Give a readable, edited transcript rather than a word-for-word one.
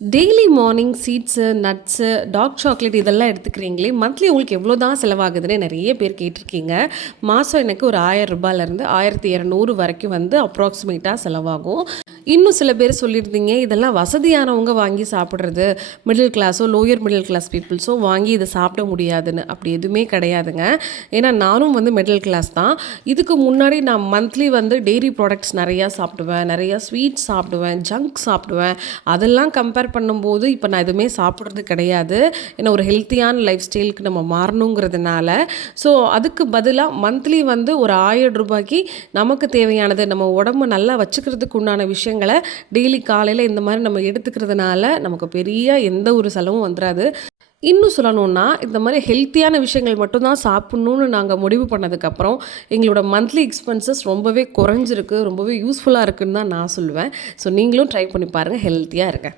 Daily morning seeds, nuts, dark chocolate இதெல்லாம் எடுத்துக்கிறீங்களே, monthly உங்களுக்கு எவ்வளோ தான் செலவாகுதுன்னு நிறைய பேர் கேட்டிருக்கீங்க. மாதம் எனக்கு ஒரு ரூ. 1000 1200 வரைக்கும் வந்து அப்ராக்சிமேட்டாக செலவாகும். இன்னும் சில பேர் சொல்லியிருந்தீங்க, இதெல்லாம் வசதியானவங்க வாங்கி சாப்பிட்றது, மிடில் கிளாஸோ, லோயர் மிடில் கிளாஸ் பீப்புள்ஸோ வாங்கி இதை சாப்பிட முடியாதுன்னு. அப்படி எதுவுமே கிடையாதுங்க. ஏன்னா நானும் வந்து மிடில் கிளாஸ் தான். இதுக்கு முன்னாடி நான் மந்த்லி வந்து டெய்ரி ப்ராடக்ட்ஸ் நிறையா சாப்பிடுவேன், நிறையா ஸ்வீட்ஸ் சாப்பிடுவேன், ஜங்க் சாப்பிடுவேன். அதெல்லாம் கம்பேர் பண்ணும்போது இப்போ நான் எதுவுமே சாப்பிட்றது கிடையாது. ஏன்னா ஒரு ஹெல்த்தியான லைஃப் ஸ்டைலுக்கு நம்ம மாறணுங்கிறதுனால. ஸோ அதுக்கு பதிலாக மந்த்லி வந்து ஒரு ரூ. 1000 நமக்கு தேவையானது, நம்ம உடம்பு நல்லா வச்சுக்கிறதுக்கு உண்டான விஷயங்களை டெய்லி காலையில் இந்த மாதிரி நம்ம எடுத்துக்கிறதுனால நமக்கு பெரிய எந்த ஒரு செலவும் வந்துடாது. இன்னும் சொல்லணுன்னா, இந்த மாதிரி ஹெல்த்தியான விஷயங்கள் மட்டும்தான் சாப்பிட்ணுன்னு நாங்கள் முடிவு பண்ணதுக்கப்புறம் எங்களோட மந்த்லி எக்ஸ்பென்சஸ் ரொம்பவே குறைஞ்சிருக்கு, ரொம்பவே யூஸ்ஃபுல்லாக இருக்குதுன்னு தான் நான் சொல்லுவேன். ஸோ நீங்களும் ட்ரை பண்ணி பாருங்கள், ஹெல்த்தியாக இருங்க.